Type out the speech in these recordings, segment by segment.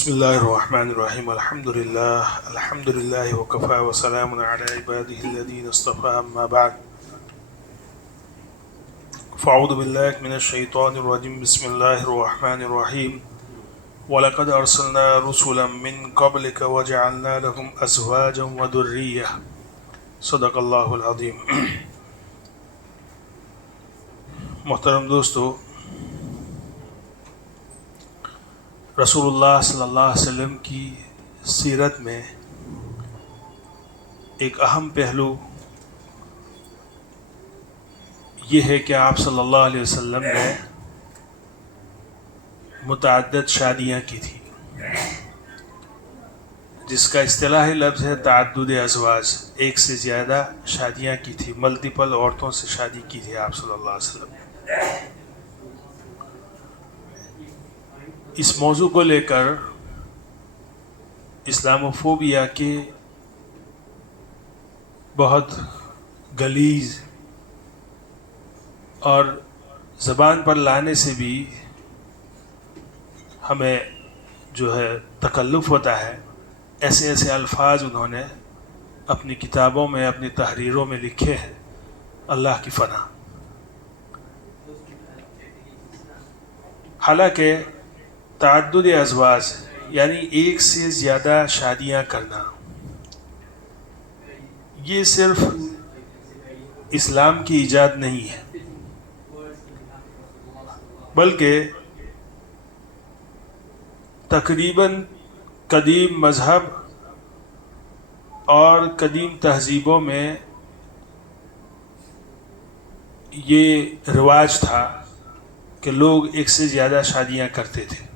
بسم الله الرحمن الرحيم الحمد لله وكفى وسلام على عباده الذين اصطفى أما بعد فأعوذ بالله من الشيطان الرجيم بسم الله الرحمن الرحيم ولقد أرسلنا رسلا من قبلك وجعلنا لهم أزواجا وذرية صدق الله العظيم. محترم دوستو، رسول اللہ صلی اللہ علیہ وسلم کی سیرت میں ایک اہم پہلو یہ ہے کہ آپ صلی اللہ علیہ وسلم نے متعدد شادیاں کی تھی، جس کا اصطلاحی لفظ ہے تعدد ازواج. ایک سے زیادہ شادیاں کی تھی، ملٹیپل عورتوں سے شادی کی تھی آپ صلی اللہ علیہ وسلم. اس موضوع کو لے کر اسلاموفوبیا کے بہت غلیظ اور زبان پر لانے سے بھی ہمیں جو ہے تکلف ہوتا ہے. ایسے ایسے الفاظ انہوں نے اپنی کتابوں میں، اپنی تحریروں میں لکھے ہیں، اللہ کی پناہ. حالانکہ تعدد ازواج یعنی ایک سے زیادہ شادیاں کرنا، یہ صرف اسلام کی ایجاد نہیں ہے، بلکہ تقریباً قدیم مذہب اور قدیم تہذیبوں میں یہ رواج تھا کہ لوگ ایک سے زیادہ شادیاں کرتے تھے.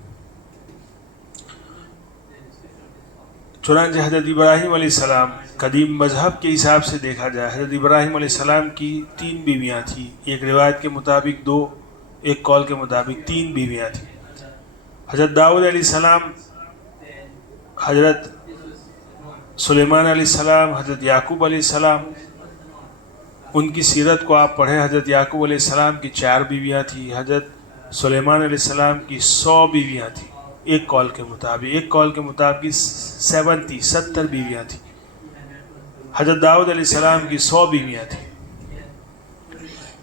چنانچہ حضرت ابراہیم علیہ السلام، قدیم مذہب کے حساب سے دیکھا جائے، حضرت ابراہیم علیہ السلام کی 3 بیویاں تھیں. ایک روایت کے مطابق 2، ایک قول کے مطابق 3 بیویاں تھیں. حضرت داؤد علیہ السلام، حضرت سلیمان علیہ السلام، حضرت یعقوب علیہ السلام، ان کی سیرت کو آپ پڑھیں. حضرت یعقوب علیہ السلام کی 4 بیویاں تھیں، حضرت سلیمان علیہ السلام کی 100 بیویاں تھیں. ایک قول کے مطابق 70 بیویاں تھیں. حضرت داؤد علیہ السلام کی 100 بیویاں تھیں.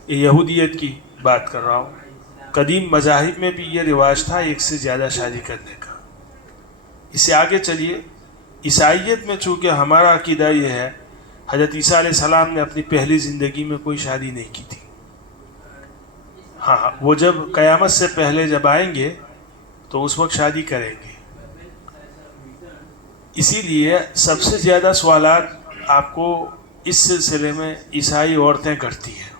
یہ یہودیت کی بات کر رہا ہوں. قدیم مذاہب میں بھی یہ رواج تھا ایک سے زیادہ شادی کرنے کا. اس سے آگے چلیے، عیسائیت میں چونکہ ہمارا عقیدہ یہ ہے، حضرت عیسیٰ علیہ السلام نے اپنی پہلی زندگی میں کوئی شادی نہیں کی تھی. ہاں، وہ جب قیامت سے پہلے جب آئیں گے تو اس وقت شادی کریں گے. اسی لیے سب سے زیادہ سوالات آپ کو اس سلسلے میں عیسائی عورتیں کرتی ہیں.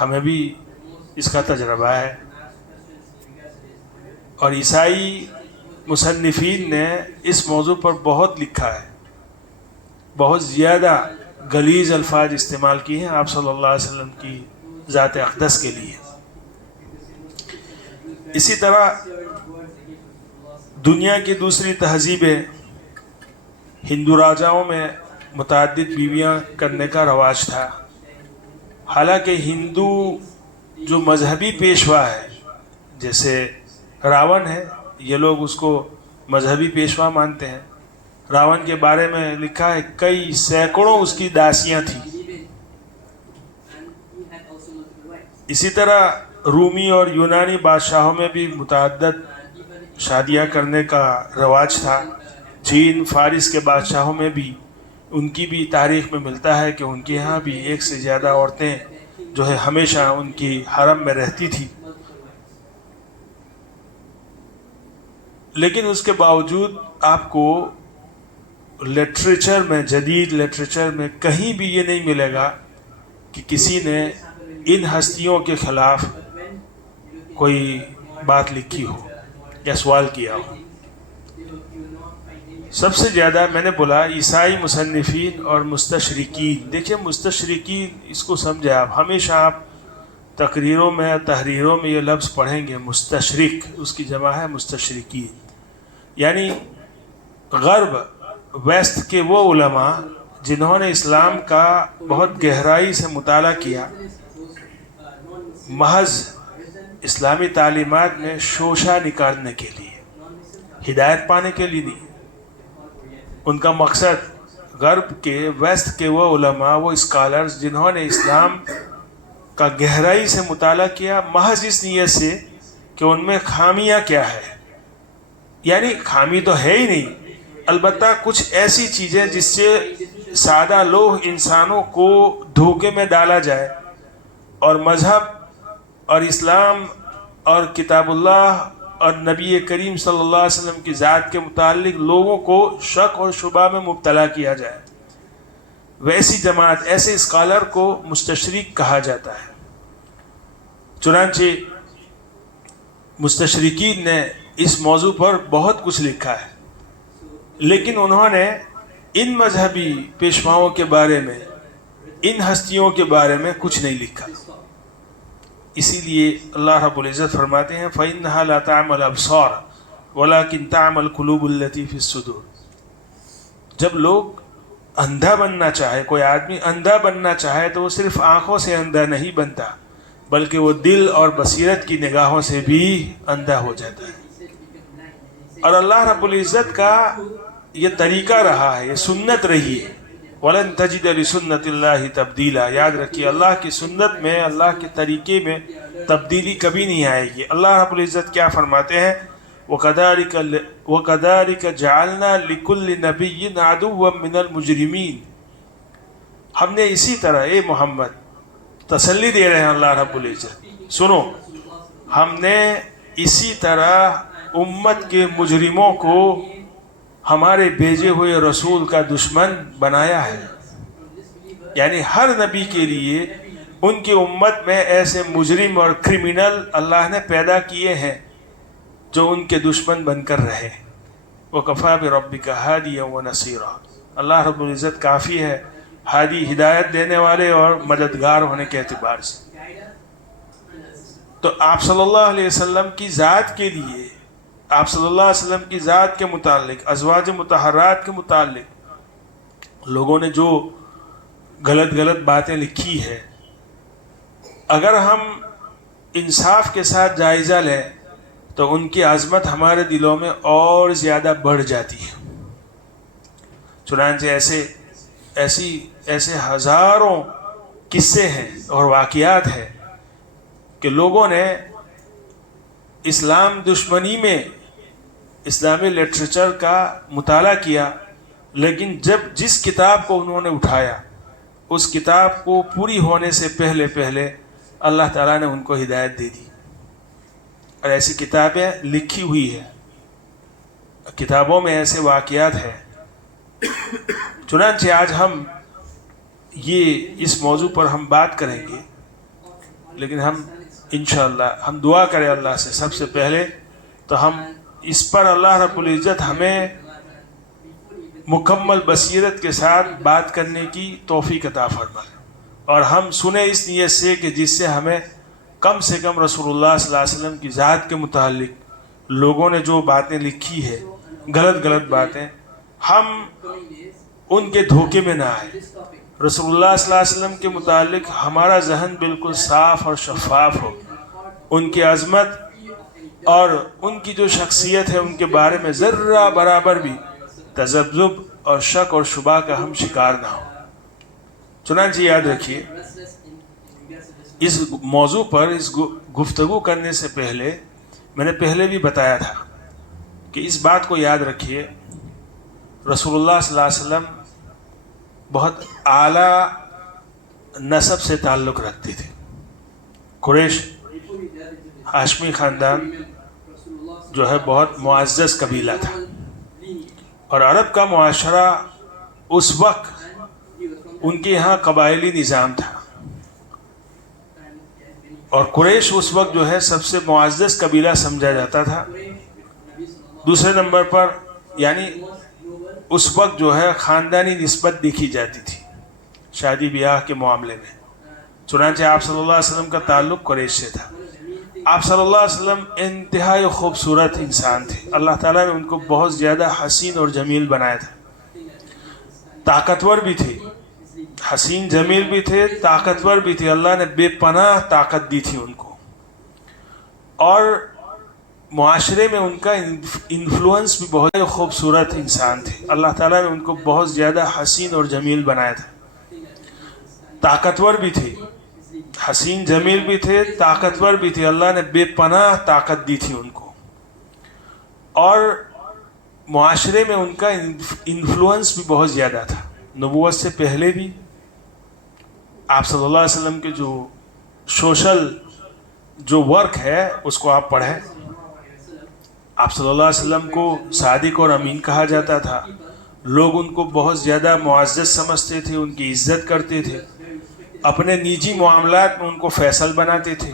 ہمیں بھی اس کا تجربہ ہے، اور عیسائی مصنفین نے اس موضوع پر بہت لکھا ہے، بہت زیادہ غلیظ الفاظ استعمال کیے ہیں آپ صلی اللہ علیہ وسلم کی ذات اقدس کے لیے. اسی طرح دنیا کی دوسری تہذیبیں، ہندو راجاؤں میں متعدد بیویاں کرنے کا رواج تھا. حالانکہ ہندو جو مذہبی پیشوا ہے، جیسے راون ہے، یہ لوگ اس کو مذہبی پیشوا مانتے ہیں. راون کے بارے میں لکھا ہے کئی سینکڑوں اس کی داسیاں تھیں. اسی طرح رومی اور یونانی بادشاہوں میں بھی متعدد شادیاں کرنے کا رواج تھا. چین، فارس کے بادشاہوں میں بھی، ان کی بھی تاریخ میں ملتا ہے کہ ان کے ہاں بھی ایک سے زیادہ عورتیں جو ہے ہمیشہ ان کی حرم میں رہتی تھی. لیکن اس کے باوجود آپ کو لٹریچر میں، جدید لٹریچر میں کہیں بھی یہ نہیں ملے گا کہ کسی نے ان ہستیوں کے خلاف کوئی بات لکھی ہو یا سوال کیا ہو. سب سے زیادہ میں نے بولا عیسائی مصنفین اور مستشرقین. دیکھیں مستشرقین، اس کو سمجھے آپ، ہمیشہ آپ تقریروں میں، تحریروں میں یہ لفظ پڑھیں گے مستشرق، اس کی جمع ہے مستشرقین. یعنی غرب، ویسٹ کے وہ علماء جنہوں نے اسلام کا بہت گہرائی سے مطالعہ کیا، محض اسلامی تعلیمات میں شوشہ نکالنے کے لیے ہدایت پانے کے لیے نہیں. ان کا مقصد غرب کے ویسٹ کے وہ علماء، وہ اسکالرز جنہوں نے اسلام کا گہرائی سے مطالعہ کیا محض اس نیت سے کہ ان میں خامیاں کیا ہے. یعنی خامی تو ہے ہی نہیں، البتہ کچھ ایسی چیزیں جس سے سادہ لوگ انسانوں کو دھوکے میں ڈالا جائے، اور مذہب اور اسلام اور کتاب اللہ اور نبی کریم صلی اللہ علیہ وسلم کی ذات کے متعلق لوگوں کو شک اور شبہ میں مبتلا کیا جائے. ویسی جماعت، ایسے اسکالر کو مستشرق کہا جاتا ہے. چنانچہ مستشرقین نے اس موضوع پر بہت کچھ لکھا ہے، لیکن انہوں نے ان مذہبی پیشواؤں کے بارے میں، ان ہستیوں کے بارے میں کچھ نہیں لکھا. اسی لیے اللہ رب العزت فرماتے ہیں فَإِنَّهَا لَا تَعْمَى الْأَبْصَارُ وَلَكِنْ تَعْمَى الْقُلُوبُ الَّتِي فِي الصُّدُورِ. جب لوگ اندھا بننا چاہے، کوئی آدمی اندھا بننا چاہے تو وہ صرف آنکھوں سے اندھا نہیں بنتا، بلکہ وہ دل اور بصیرت کی نگاہوں سے بھی اندھا ہو جاتا ہے. اور اللہ رب العزت کا یہ طریقہ رہا ہے، یہ سنت رہی ہے. وَلَن تَجِدَ لِسُنَّتِ اللَّهِ تَبْدِيلًا. یاد رکھیے، اللہ کی سنت میں، اللہ کے طریقے میں تبدیلی کبھی نہیں آئے گی. اللہ رب العزت کیا فرماتے ہیں؟ وَكَذَلِكَ جَعَلْنَا لِكُلِّ نَبِيٍّ عَدُوًّا مِّنَ الْمُجْرِمِينَ. ہم نے اسی طرح، اے محمد تسلی دے رہے ہیں اللہ رب العزت، سنو، ہم نے اسی طرح امت کے مجرموں کو ہمارے بھیجے ہوئے رسول کا دشمن بنایا ہے. یعنی ہر نبی کے لیے ان کی امت میں ایسے مجرم اور کرمینل اللہ نے پیدا کیے ہیں جو ان کے دشمن بن کر رہے. وَكَفَى بِرَبِّكَ هَادِيًا وَنَصِيرًا. اللہ رب العزت کافی ہے ہادی، ہدایت دینے والے اور مددگار ہونے کے اعتبار سے. تو آپ صلی اللہ علیہ وسلم کی ذات کے لیے، آپ صلی اللہ علیہ وسلم کی ذات کے متعلق، ازواج مطہرات کے متعلق لوگوں نے جو غلط باتیں لکھی ہے، اگر ہم انصاف کے ساتھ جائزہ لیں تو ان کی عظمت ہمارے دلوں میں اور زیادہ بڑھ جاتی ہے. چنانچہ ایسے ہزاروں قصے ہیں اور واقعات ہیں کہ لوگوں نے اسلام دشمنی میں اسلامی لٹریچر کا مطالعہ کیا، لیکن جس کتاب کو انہوں نے اٹھایا، اس کتاب کو پوری ہونے سے پہلے اللہ تعالیٰ نے ان کو ہدایت دے دی. اور ایسی کتابیں لکھی ہوئی ہیں، کتابوں میں ایسے واقعات ہیں. چنانچہ آج ہم اس موضوع پر ہم بات کریں گے، لیکن ہم انشاءاللہ ہم دعا کریں اللہ سے. سب سے پہلے تو ہم اس پر اللہ رب العزت ہمیں مکمل بصیرت کے ساتھ بات کرنے کی توفیق عطا فرمائے، اور ہم سنیں اس نیت سے کہ جس سے ہمیں کم سے کم رسول اللہ صلی اللہ علیہ وسلم کی ذات کے متعلق لوگوں نے جو باتیں لکھی ہے، غلط باتیں، ہم ان کے دھوکے میں نہ آئے. رسول اللہ صلی اللہ علیہ وسلم کے متعلق ہمارا ذہن بالکل صاف اور شفاف ہو، ان کی عظمت اور ان کی جو شخصیت ہے ان کے بارے میں ذرہ برابر بھی تذبذب اور شک اور شبہ کا ہم شکار نہ ہو. چنانچہ یاد رکھیے، اس موضوع پر اس گفتگو کرنے سے پہلے میں نے پہلے بھی بتایا تھا کہ اس بات کو یاد رکھیے، رسول اللہ صلی اللہ علیہ وسلم بہت اعلیٰ نسب سے تعلق رکھتے تھے. قریش ہاشمی خاندان جو ہے بہت معزز قبیلہ تھا، اور عرب کا معاشرہ اس وقت ان کے یہاں قبائلی نظام تھا، اور قریش اس وقت جو ہے سب سے معزز قبیلہ سمجھا جاتا تھا. دوسرے نمبر پر یعنی اس وقت جو ہے خاندانی نسبت دیکھی جاتی تھی شادی بیاہ کے معاملے میں. چنانچہ آپ صلی اللہ علیہ وسلم کا تعلق قریش سے تھا. آپ صلی اللہ علیہ وسلم انتہائی خوبصورت انسان تھے. اللہ تعالیٰ نے ان کو بہت زیادہ حسین اور جمیل بنایا تھا. طاقتور بھی تھے، حسین جمیل بھی تھے، طاقتور بھی تھے. اللہ نے بے پناہ طاقت دی تھی ان کو. اور معاشرے میں ان کا انفلوئنس بھی بہت خوبصورت انسان تھے. اللہ تعالیٰ نے ان کو بہت زیادہ حسین اور جمیل بنایا تھا. طاقتور بھی تھے, حسین جمیل بھی تھے, طاقتور بھی تھے. اللہ نے بے پناہ طاقت دی تھی ان کو, اور معاشرے میں ان کا انفلوئنس بھی بہت زیادہ تھا. نبوت سے پہلے بھی آپ صلی اللہ علیہ وسلم کے جو سوشل جو ورک ہے اس کو آپ پڑھیں. آپ صلی اللہ علیہ وسلم کو صادق اور امین کہا جاتا تھا. لوگ ان کو بہت زیادہ معزز سمجھتے تھے, ان کی عزت کرتے تھے. اپنے نجی معاملات میں ان کو فیصل بناتے تھے.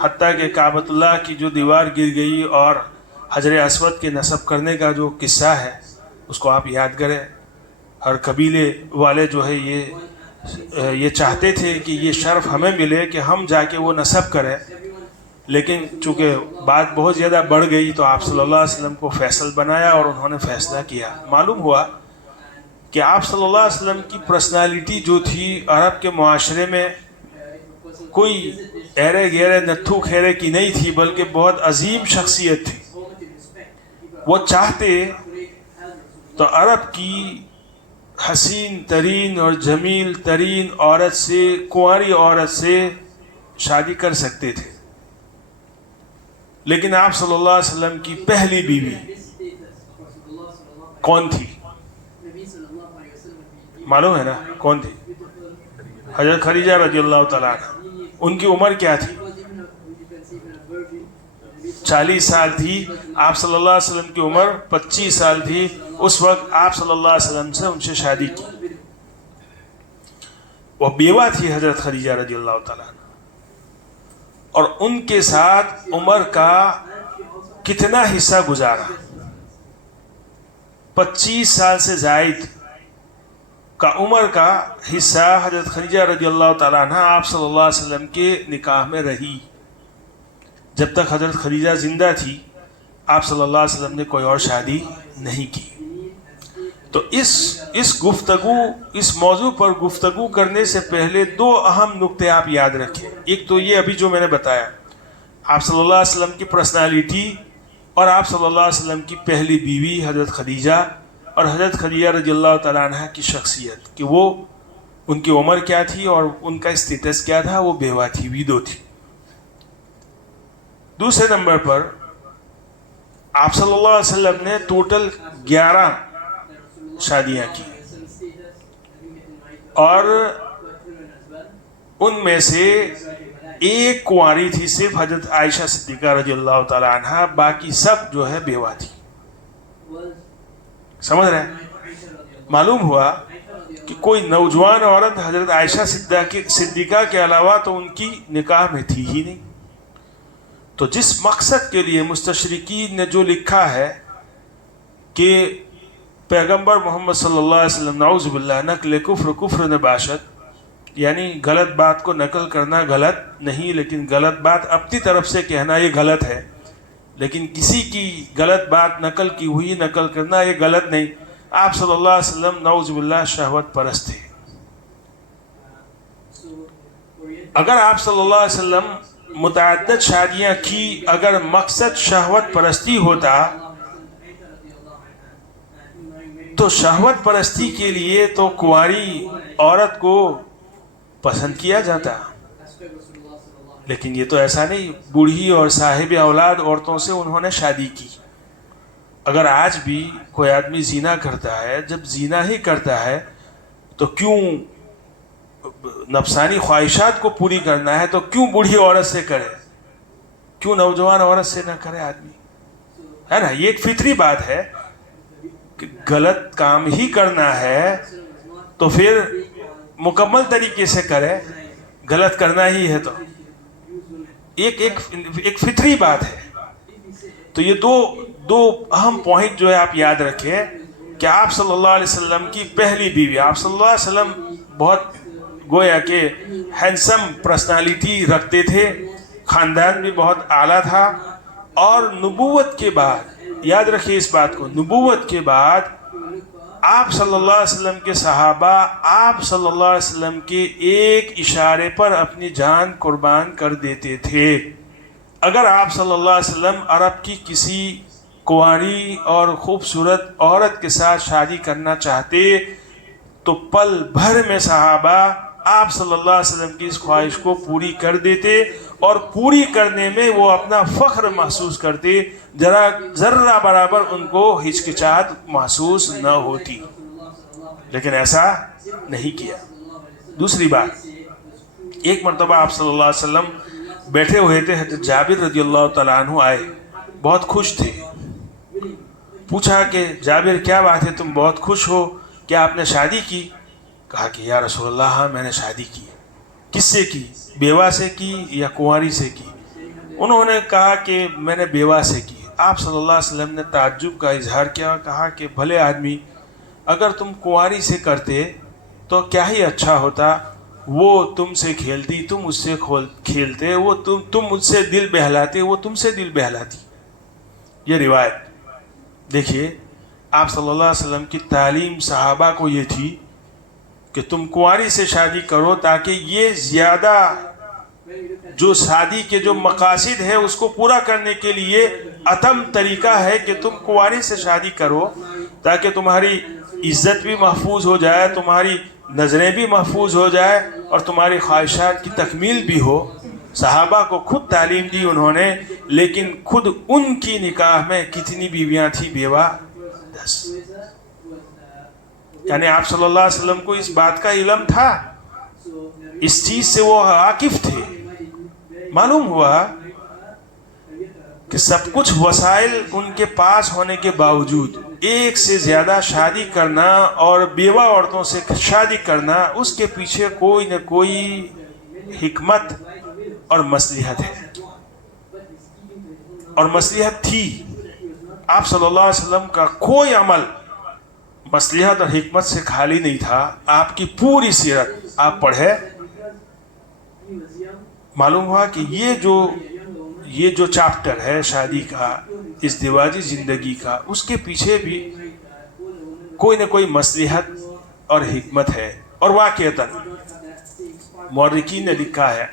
حتیٰ کہ کعبۃ اللہ کی جو دیوار گر گئی اور حجر اسود کے نصب کرنے کا جو قصہ ہے اس کو آپ یاد کریں. ہر قبیلے والے جو ہے یہ چاہتے تھے کہ یہ شرف ہمیں ملے کہ ہم جا کے وہ نصب کریں, لیکن چونکہ بات بہت زیادہ بڑھ گئی تو آپ صلی اللہ علیہ وسلم کو فیصل بنایا اور انہوں نے فیصلہ کیا. معلوم ہوا کہ آپ صلی اللہ علیہ وسلم کی پرسنالٹی جو تھی عرب کے معاشرے میں کوئی ایرے گیرے نتھو کھیرے کی نہیں تھی, بلکہ بہت عظیم شخصیت تھی. وہ چاہتے تو عرب کی حسین ترین اور جمیل ترین عورت سے, کنواری عورت سے شادی کر سکتے تھے. لیکن آپ صلی اللہ علیہ وسلم کی پہلی بیوی کون تھی؟ معلوم ہے نا کون تھی؟ حضرت خدیجہ رضی اللہ تعالیٰ عنہ. ان کی عمر کیا تھی؟ 40 سال تھی. آپ صلی اللہ علیہ وسلم کی عمر 25 سال تھی. اس وقت آپ صلی اللہ علیہ وسلم سے ان سے شادی کی. وہ بیوہ تھی حضرت خدیجہ رضی اللہ تعالیٰ عنہ, اور ان کے ساتھ عمر کا کتنا حصہ گزارا. 25 سال سے زائد کا عمر کا حصہ حضرت خدیجہ رضی اللہ تعالیٰ عنہ آپ صلی اللہ علیہ وسلم کے نکاح میں رہی. جب تک حضرت خدیجہ زندہ تھی آپ صلی اللہ علیہ وسلم نے کوئی اور شادی نہیں کی. تو اس موضوع پر گفتگو کرنے سے پہلے 2 اہم نقطے آپ یاد رکھیں. ایک تو یہ ابھی جو میں نے بتایا, آپ صلی اللہ علیہ وسلم کی پرسنالٹی اور آپ صلی اللہ علیہ وسلم کی پہلی بیوی حضرت خدیجہ اور حضرت خدیجہ رضی اللہ تعالیٰ عنہ کی شخصیت, کہ وہ ان کی عمر کیا تھی اور ان کا اسٹیٹس کیا تھا. وہ بیوہ تھی, ویدو تھی. دوسرے نمبر پر آپ صلی اللہ علیہ وسلم نے ٹوٹل 11 شادیاں کی, اور ان میں سے ایک کنواری تھی صرف حضرت عائشہ صدیقہ رضی اللہ تعالی عنہ, باقی سب جو ہے بیوہ تھی. سمجھ رہے ہیں؟ معلوم ہوا کہ کوئی نوجوان عورت حضرت عائشہ صدیقہ کے علاوہ تو ان کی نکاح میں تھی ہی نہیں. تو جس مقصد کے لیے مستشرقین نے جو لکھا ہے کہ پیغمبر محمد صلی اللہ علیہ وسلم نعوذ باللہ نقل کفر نباشت, یعنی غلط بات کو نقل کرنا غلط نہیں, لیکن غلط بات اپنی طرف سے کہنا یہ غلط ہے, لیکن کسی کی غلط بات نقل کی ہوئی نقل کرنا یہ غلط نہیں. آپ صلی اللہ علیہ وسلم نعوذ باللہ شہوت پرست تھے. اگر آپ صلی اللہ علیہ وسلم متعدد شادیاں کی, اگر مقصد شہوت پرستی ہوتا تو شہوت پرستی کے لیے تو کنواری عورت کو پسند کیا جاتا, لیکن یہ تو ایسا نہیں. بوڑھی اور صاحب اولاد عورتوں سے انہوں نے شادی کی. اگر آج بھی کوئی آدمی زنا کرتا ہے, جب زنا ہی کرتا ہے تو کیوں نفسانی خواہشات کو پوری کرنا ہے تو کیوں بوڑھی عورت سے کرے, کیوں نوجوان عورت سے نہ کرے آدمی, ہے نا؟ یہ ایک فطری بات ہے کہ غلط کام ہی کرنا ہے تو پھر مکمل طریقے سے کرے. غلط کرنا ہی ہے تو ایک فطری بات ہے. تو یہ دو اہم پوائنٹ جو ہے آپ یاد رکھیں کہ آپ صلی اللہ علیہ وسلم کی پہلی بیوی, آپ صلی اللہ علیہ وسلم بہت گویا کہ ہینسم پرسنالٹی رکھتے تھے, خاندان بھی بہت اعلیٰ تھا, اور نبوت کے بعد یاد رکھیے اس بات کو, نبوت کے بعد آپ صلی اللہ علیہ وسلم کے صحابہ آپ صلی اللہ علیہ وسلم کے ایک اشارے پر اپنی جان قربان کر دیتے تھے. اگر آپ صلی اللہ علیہ وسلم عرب کی کسی کنواری اور خوبصورت عورت کے ساتھ شادی کرنا چاہتے تو پل بھر میں صحابہ آپ صلی اللہ علیہ وسلم کی اس خواہش کو پوری کر دیتے، اور پوری کرنے میں وہ اپنا فخر محسوس کرتے، ذرہ برابر ان کو ہچکچاہٹ محسوس نہ ہوتی، لیکن ایسا نہیں کیا۔ دوسری بات، ایک مرتبہ آپ صلی اللہ علیہ وسلم بیٹھے ہوئے تھے، حضرت جابر رضی اللہ تعالیٰ عنہ آئے، بہت خوش تھے۔ پوچھا کہ جابر کیا بات ہے، تم بہت خوش ہو، کیا آپ نے شادی کی؟ کہا کہ یا رسول اللہ ہاں میں نے شادی کی۔ کس سے کی؟ بیوہ سے کی یا کنواری سے کی؟ انہوں نے کہا کہ میں نے بیوہ سے کی۔ آپ صلی اللہ علیہ وسلم نے تعجب کا اظہار کیا اور کہا کہ بھلے آدمی، اگر تم کنواری سے کرتے تو کیا ہی اچھا ہوتا، وہ تم سے کھیلتی، تم اس سے کھیلتے، وہ تم مجھ سے دل بہلاتے، وہ تم سے دل بہلاتی۔ یہ روایت دیکھیے، آپ صلی اللہ علیہ وسلم کی تعلیم صحابہ کو یہ تھی کہ تم کنواری سے شادی کرو، تاکہ یہ زیادہ جو شادی کے جو مقاصد ہے اس کو پورا کرنے کے لیے اتم طریقہ ہے کہ تم کنواری سے شادی کرو، تاکہ تمہاری عزت بھی محفوظ ہو جائے، تمہاری نظریں بھی محفوظ ہو جائے، اور تمہاری خواہشات کی تکمیل بھی ہو۔ صحابہ کو خود تعلیم دی انہوں نے، لیکن خود ان کی نکاح میں کتنی بیویاں تھیں؟ بیوہ 10۔ یعنی آپ صلی اللہ علیہ وسلم کو اس بات کا علم تھا، اس چیز سے وہ واقف تھے۔ معلوم ہوا کہ سب کچھ وسائل ان کے پاس ہونے کے باوجود ایک سے زیادہ شادی کرنا اور بیوہ عورتوں سے شادی کرنا، اس کے پیچھے کوئی نہ کوئی حکمت اور مصلحت ہے، اور مصلحت تھی۔ آپ صلی اللہ علیہ وسلم کا کوئی عمل مصلحت اور حکمت سے خالی نہیں تھا۔ آپ کی پوری سیرت آپ پڑھے، معلوم ہوا کہ یہ جو چیپٹر ہے شادی کا، ازدواجی زندگی کا، اس کے پیچھے بھی کوئی نہ کوئی مصلحت اور حکمت ہے۔ اور واقعتاً مورخین نے لکھا ہے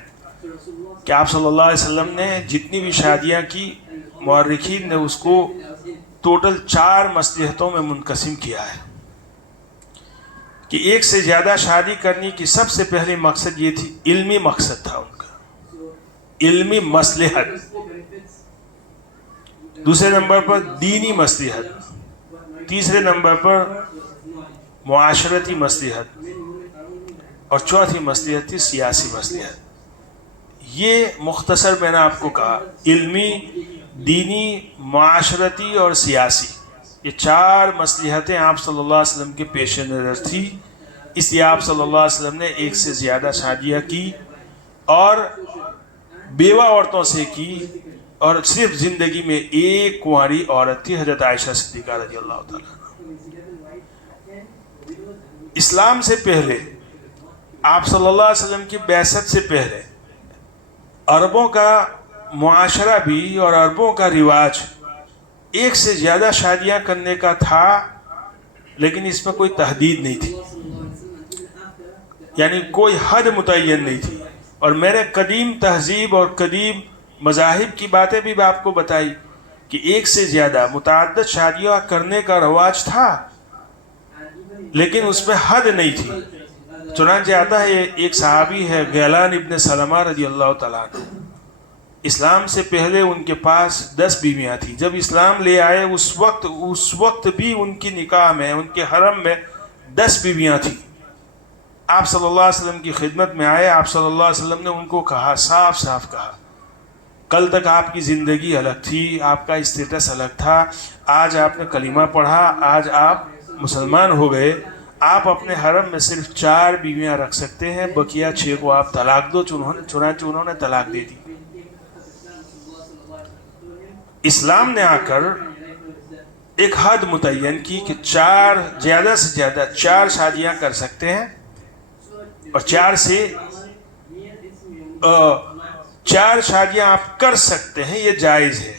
کہ آپ صلی اللہ علیہ وسلم نے جتنی بھی شادیاں کی، مورخین نے اس کو ٹوٹل 4 مصلحتوں میں منقسم کیا ہے، کہ ایک سے زیادہ شادی کرنے کی سب سے پہلی مقصد یہ تھی، علمی مقصد تھا ان کا، علمی مصلحت۔ دوسرے نمبر پر دینی مصلحت، تیسرے نمبر پر معاشرتی مصلحت، اور چوتھی مصلحت تھی سیاسی مصلحت۔ یہ مختصر میں نے آپ کو کہا، علمی، دینی، معاشرتی اور سیاسی، یہ 4 مصلحتیں آپ صلی اللہ علیہ وسلم کے پیش نظر تھی۔ اس لیے آپ صلی اللہ علیہ وسلم نے ایک سے زیادہ شادیاں کی، اور بیوہ عورتوں سے کی، اور صرف زندگی میں ایک کنواری عورت تھی، حضرت عائشہ صدیقہ رضی اللہ تعالیٰ عنہ۔ اسلام سے پہلے، آپ صلی اللہ علیہ وسلم کی بعثت سے پہلے، عربوں کا معاشرہ بھی اور عربوں کا رواج ایک سے زیادہ شادیاں کرنے کا تھا، لیکن اس میں کوئی تحدید نہیں تھی، یعنی کوئی حد متعین نہیں تھی۔ اور میں نے قدیم تہذیب اور قدیم مذاہب کی باتیں بھی آپ کو بتائی کہ ایک سے زیادہ متعدد شادیاں کرنے کا رواج تھا، لیکن اس میں حد نہیں تھی۔ چنانچہ آتا ہے، ایک صحابی ہے غیلان ابن سلمہ رضی اللہ تعالیٰ عنہ، اسلام سے پہلے ان کے پاس 10 بیویاں تھیں۔ جب اسلام لے آئے اس وقت بھی ان کی نکاح میں، ان کے حرم میں 10 بیویاں تھیں۔ آپ صلی اللہ علیہ وسلم کی خدمت میں آئے، آپ صلی اللہ علیہ وسلم نے ان کو کہا، صاف صاف کہا، کل تک آپ کی زندگی الگ تھی، آپ کا اسٹیٹس الگ تھا، آج آپ نے کلمہ پڑھا، آج آپ مسلمان ہو گئے، آپ اپنے حرم میں صرف 4 بیویاں رکھ سکتے ہیں، بقیہ 6 کو آپ طلاق دو۔ چنانچہ انہوں نے طلاق دے دی۔ اسلام نے آ کر ایک حد متعین کی کہ زیادہ سے زیادہ 4 شادیاں کر سکتے ہیں، اور 4 شادیاں آپ کر سکتے ہیں، یہ جائز ہے۔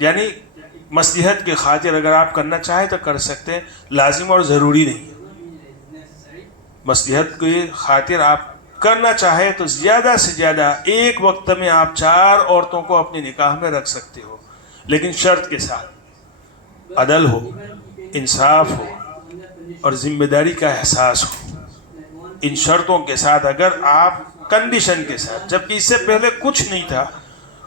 یعنی مصلحت کی خاطر اگر آپ کرنا چاہیں تو کر سکتے ہیں، لازم اور ضروری نہیں۔ مصلحت کی خاطر آپ کرنا چاہے تو زیادہ سے زیادہ ایک وقت میں آپ 4 عورتوں کو اپنے نکاح میں رکھ سکتے ہو، لیکن شرط کے ساتھ عدل ہو، انصاف ہو اور ذمہ داری کا احساس ہو۔ ان شرطوں کے ساتھ اگر آپ کنڈیشن کے ساتھ، جبکہ اس سے پہلے کچھ نہیں تھا،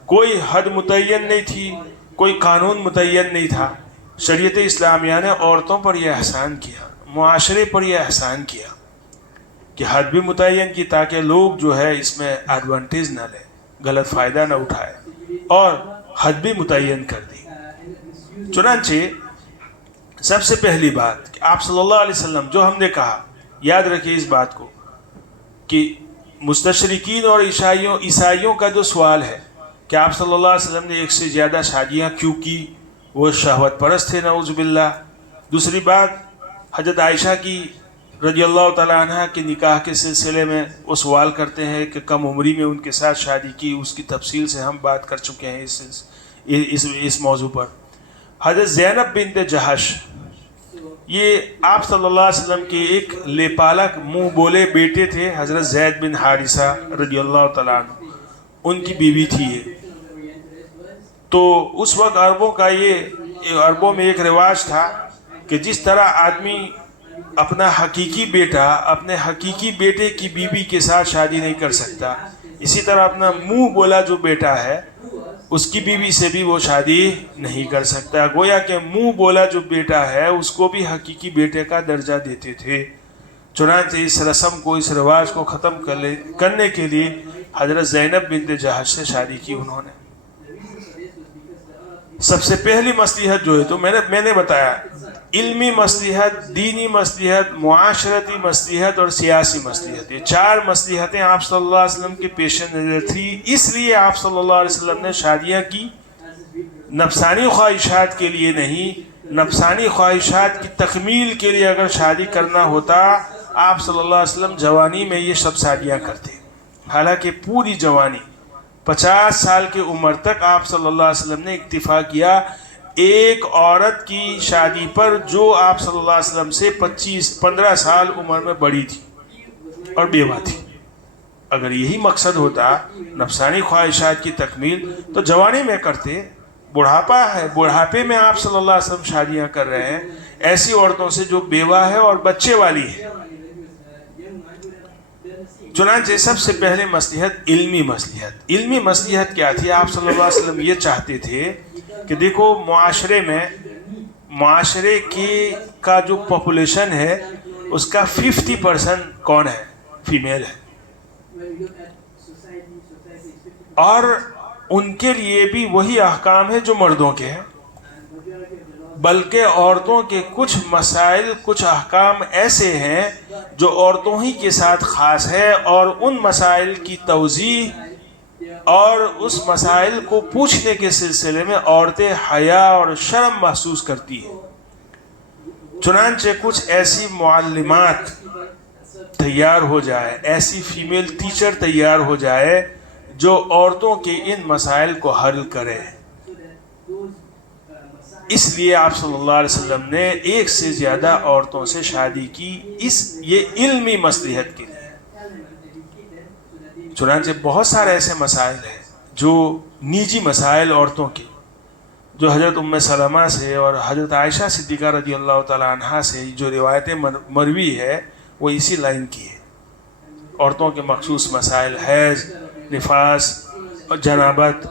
کوئی حد متعین نہیں تھی، کوئی قانون متعین نہیں تھا، شریعت اسلامیہ نے عورتوں پر یہ احسان کیا، معاشرے پر یہ احسان کیا کہ حد بھی متعین کی تاکہ لوگ جو ہے اس میں ایڈوانٹیج نہ لیں، غلط فائدہ نہ اٹھائے، اور حد بھی متعین کر دی۔ چنانچہ سب سے پہلی بات کہ آپ صلی اللہ علیہ وسلم جو ہم نے کہا، یاد رکھیے اس بات کو کہ مستشرقین اور عیسائیوں کا جو سوال ہے کہ آپ صلی اللہ علیہ وسلم نے ایک سے زیادہ شادیاں کیوں کی، وہ شہوت پرست تھے نعوذ باللہ۔ دوسری بات، حضرت عائشہ کی رضی اللہ تعالیٰ عنہ کے نکاح کے سلسلے میں وہ سوال کرتے ہیں کہ کم عمری میں ان کے ساتھ شادی کی، اس کی تفصیل سے ہم بات کر چکے ہیں اس موضوع پر۔ حضرت زینب بنت جہش، یہ آپ صلی اللہ علیہ وسلم کے ایک لیپالک منہ بولے بیٹے تھے، حضرت زید بن حارثہ رضی اللہ تعالیٰ عنہ، ان کی بیوی تھی یہ۔ تو اس وقت عربوں میں ایک رواج تھا کہ جس طرح آدمی اپنا حقیقی بیٹا اپنے حقیقی بیٹے کی بیوی کے ساتھ شادی نہیں کر سکتا، اسی طرح اپنا منہ بولا جو بیٹا ہے اس کی بیوی سے بھی وہ شادی نہیں کر سکتا۔ گویا کہ منہ بولا جو بیٹا ہے اس کو بھی حقیقی بیٹے کا درجہ دیتے تھے۔ چنانچہ اس رسم کو، اس رواج کو ختم کرنے کے لیے حضرت زینب بنت جہش سے شادی کی انہوں نے۔ سب سے پہلی مصلحت جو ہے، تو میں نے بتایا علمی مصلحت، دینی مصلحت، معاشرتی مصلحت اور سیاسی مصلحت، یہ 4 مصلحتیں آپ صلی اللہ علیہ وسلم کے پیش نظر تھی۔ اس لیے آپ صلی اللہ علیہ وسلم نے شادیاں کی، نفسانی خواہشات کے لیے نہیں۔ نفسانی خواہشات کی تکمیل کے لیے اگر شادی کرنا ہوتا، آپ صلی اللہ علیہ وسلم جوانی میں یہ سب شادیاں کرتے، حالانکہ پوری جوانی 50 سال کی عمر تک آپ صلی اللہ علیہ وسلم نے اکتفا کیا ایک عورت کی شادی پر جو آپ صلی اللہ علیہ وسلم سے 15 سال عمر میں بڑی تھی اور بیوہ تھی۔ اگر یہی مقصد ہوتا نفسانی خواہشات کی تکمیل تو جوانی میں کرتے۔ بڑھاپا ہے، بڑھاپے میں آپ صلی اللہ علیہ وسلم شادیاں کر رہے ہیں ایسی عورتوں سے جو بیوہ ہے اور بچے والی ہے۔ چنانچہ سب سے پہلے مصلحت علمی مصلحت۔ علمی مصلحت کیا تھی؟ آپ صلی اللہ علیہ وسلم یہ چاہتے تھے کہ دیکھو معاشرے کا جو پاپولیشن ہے اس کا 50% کون ہے؟ فیمیل ہے، اور ان کے لیے بھی وہی احکام ہے جو مردوں کے ہیں، بلکہ عورتوں کے کچھ مسائل، کچھ احکام ایسے ہیں جو عورتوں ہی کے ساتھ خاص ہے، اور ان مسائل کی توضیح اور اس مسائل کو پوچھنے کے سلسلے میں عورتیں حیا اور شرم محسوس کرتی ہیں۔ چنانچہ کچھ ایسی معلمات تیار ہو جائے، ایسی فیمیل ٹیچر تیار ہو جائے جو عورتوں کے ان مسائل کو حل کرے۔ اس لیے آپ صلی اللہ علیہ وسلم نے ایک سے زیادہ عورتوں سے شادی کی، یہ علمی مصلحت کے لیے۔ چنانچہ بہت سارے ایسے مسائل ہیں جو نجی مسائل عورتوں کے، جو حضرت ام سلمہ سے اور حضرت عائشہ صدیقہ رضی اللہ تعالی عنہا سے جو روایتیں مروی ہے وہ اسی لائن کی ہے۔ عورتوں کے مخصوص مسائل، حیض، نفاس اور جنابت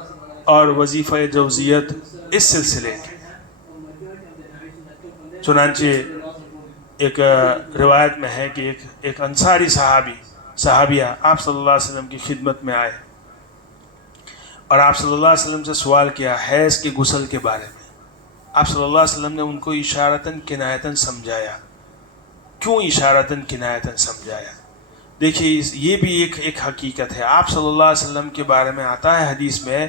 اور وظیفہ جوزیت، اس سلسلے کے۔ چنانچہ ایک روایت میں ہے کہ ایک انصاری صحابیہ آپ صلی اللہ علیہ وسلم کی خدمت میں آئے اور آپ صلی اللہ علیہ وسلم سے سوال کیا حیض کے غسل کے بارے میں۔ آپ صلی اللہ علیہ وسلم نے ان کو اشارتاً کنایتاً سمجھایا۔ کیوں اشارتاً کنایتاً سمجھایا؟ دیکھیے یہ بھی ایک حقیقت ہے۔ آپ صلی اللہ علیہ وسلم کے بارے میں آتا ہے حدیث میں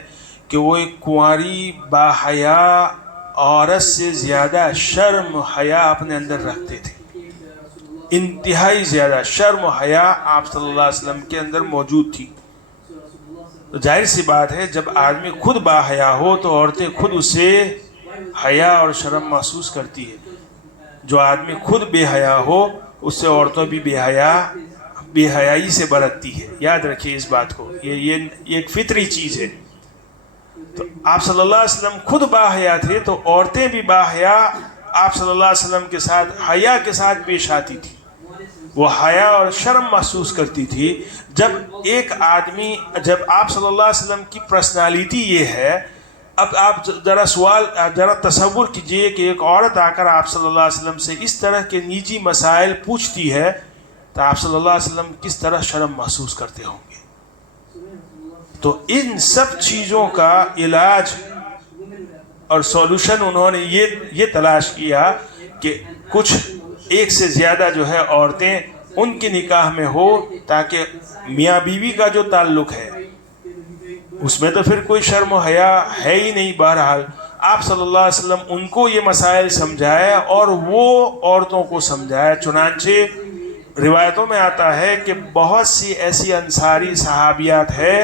کہ وہ ایک کنواری باحیا عورت سے زیادہ شرم و حیا اپنے اندر رکھتے تھے۔ انتہائی زیادہ شرم و حیا آپ صلی اللہ علیہ وسلم کے اندر موجود تھی۔ تو ظاہر سی بات ہے جب آدمی خود باحیا ہو تو عورتیں خود اسے حیا اور شرم محسوس کرتی ہے۔ جو آدمی خود بے حیا ہو اس سے عورتیں بھی بے حیا بے حیائی سے برتتی ہے. یاد رکھیے اس بات کو, یہ ایک فطری چیز ہے. تو آپ صلی اللہ علیہ وسلم خود باحیا تھے, تو عورتیں بھی باحیا آپ صلی اللہ علیہ وسلم کے ساتھ حیا کے ساتھ پیش آتی تھی. وہ حیا اور شرم محسوس کرتی تھی. جب ایک آدمی, جب آپ صلی اللہ علیہ وسلم کی پرسنالٹی یہ ہے, اب آپ ذرا تصور کیجئے کہ ایک عورت آ کر آپ صلی اللہ علیہ وسلم سے اس طرح کے نجی مسائل پوچھتی ہے, تو آپ صلی اللہ علیہ وسلم کس طرح شرم محسوس کرتے ہوں گے. تو ان سب چیزوں کا علاج اور سولوشن انہوں نے یہ تلاش کیا کہ کچھ ایک سے زیادہ جو ہے عورتیں ان کے نکاح میں ہو, تاکہ میاں بیوی کا جو تعلق ہے اس میں تو پھر کوئی شرم و حیا ہے ہی نہیں. بہرحال آپ صلی اللہ علیہ وسلم ان کو یہ مسائل سمجھائے اور وہ عورتوں کو سمجھائے. چنانچہ روایتوں میں آتا ہے کہ بہت سی ایسی انصاری صحابیات ہے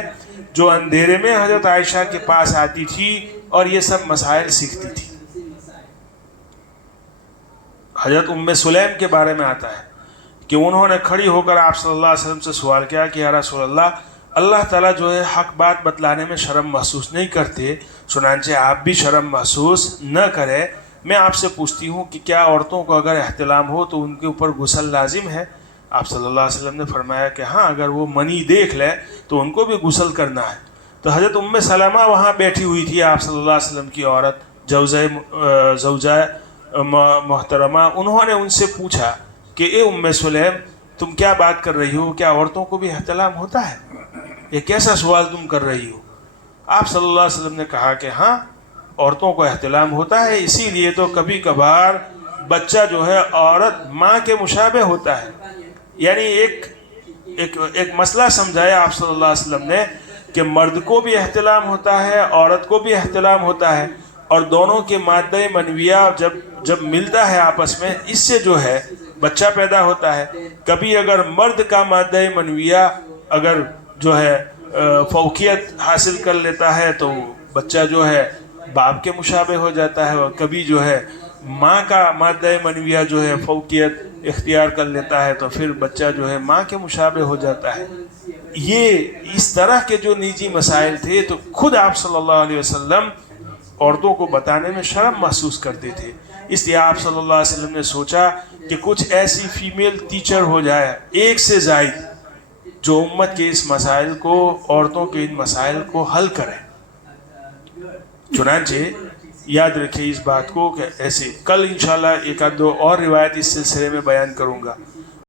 جو اندھیرے میں حضرت عائشہ کے پاس آتی تھی اور یہ سب مسائل سیکھتی تھی. حضرت ام سلیم کے بارے میں آتا ہے کہ انہوں نے کھڑی ہو کر آپ صلی اللہ علیہ وسلم سے سوال کیا کہ یا رسول اللہ تعالیٰ جو ہے حق بات بتلانے میں شرم محسوس نہیں کرتے, چنانچہ آپ بھی شرم محسوس نہ کریں. میں آپ سے پوچھتی ہوں کہ کیا عورتوں کو اگر احتلام ہو تو ان کے اوپر غسل لازم ہے؟ آپ صلی اللہ علیہ وسلم نے فرمایا کہ ہاں, اگر وہ منی دیکھ لے تو ان کو بھی غسل کرنا ہے. تو حضرت ام سلمہ وہاں بیٹھی ہوئی تھی, آپ صلی اللہ علیہ وسلم کی عورت, زوجہ محترمہ. انہوں نے ان سے پوچھا کہ اے ام سلیم, تم کیا بات کر رہی ہو, کیا عورتوں کو بھی احتلام ہوتا ہے؟ یہ کیسا سوال تم کر رہی ہو؟ آپ صلی اللہ علیہ وسلم نے کہا کہ ہاں, عورتوں کو احتلام ہوتا ہے, اسی لیے تو کبھی کبھار بچہ جو ہے عورت ماں کے مشابہ ہوتا ہے. یعنی ایک مسئلہ سمجھایا آپ صلی اللہ علیہ وسلم نے کہ مرد کو بھی احتلام ہوتا ہے, عورت کو بھی احتلام ہوتا ہے, اور دونوں کے مادہ منویہ جب ملتا ہے آپس میں, اس سے جو ہے بچہ پیدا ہوتا ہے. کبھی اگر مرد کا مادہ منویہ اگر جو ہے فوقیت حاصل کر لیتا ہے تو بچہ جو ہے باپ کے مشابہ ہو جاتا ہے, اور کبھی جو ہے ماں کا مادہ منویہ جو ہے فوقیت اختیار کر لیتا ہے تو پھر بچہ جو ہے ماں کے مشابہ ہو جاتا ہے. یہ اس طرح کے جو نجی مسائل تھے, تو خود آپ صلی اللہ علیہ وسلم عورتوں کو بتانے میں شرم محسوس کرتے تھے. اس لیے آپ صلی اللہ علیہ وسلم نے سوچا کہ کچھ ایسی فیمیل ٹیچر ہو جائے, ایک سے زائد, جو امت کے اس مسائل کو, عورتوں کے ان مسائل کو حل کریں. چنانچہ یاد رکھیں اس بات کو کہ ایسے کل انشاءاللہ ایک آدھ دو اور روایت اس سلسلے میں بیان کروں گا.